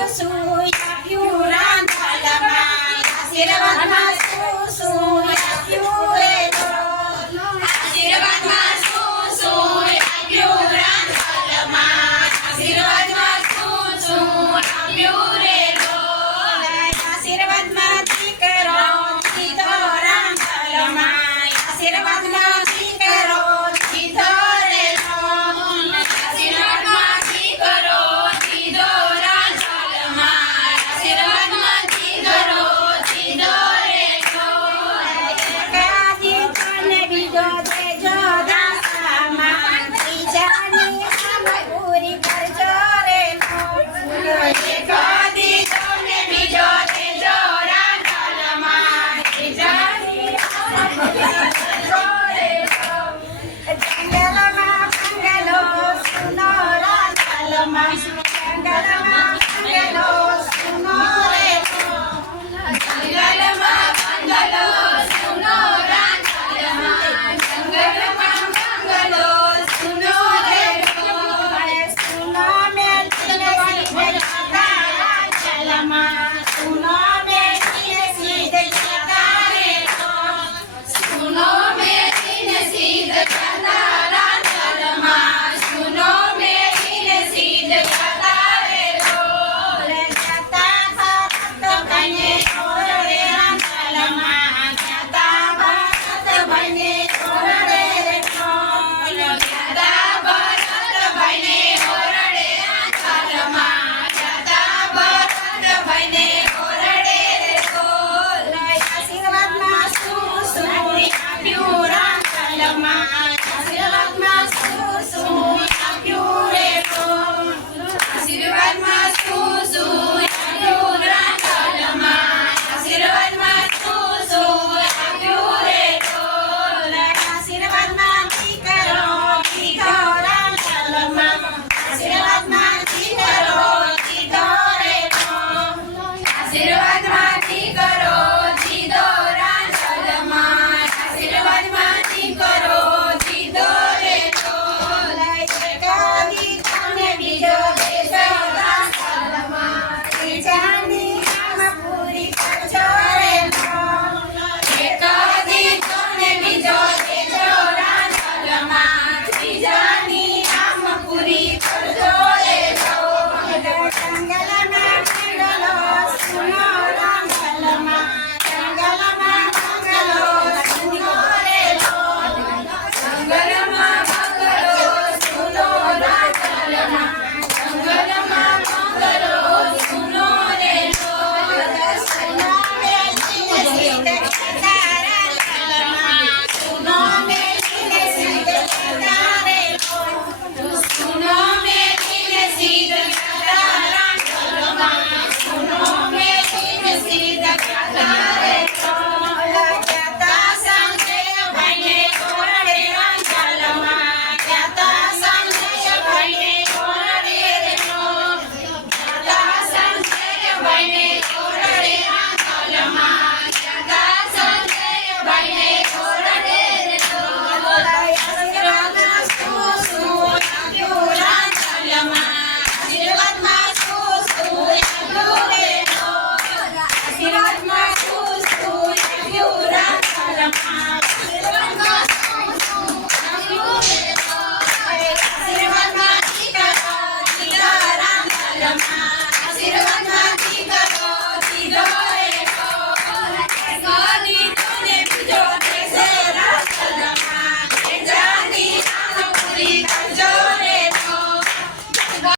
よそい Gracias.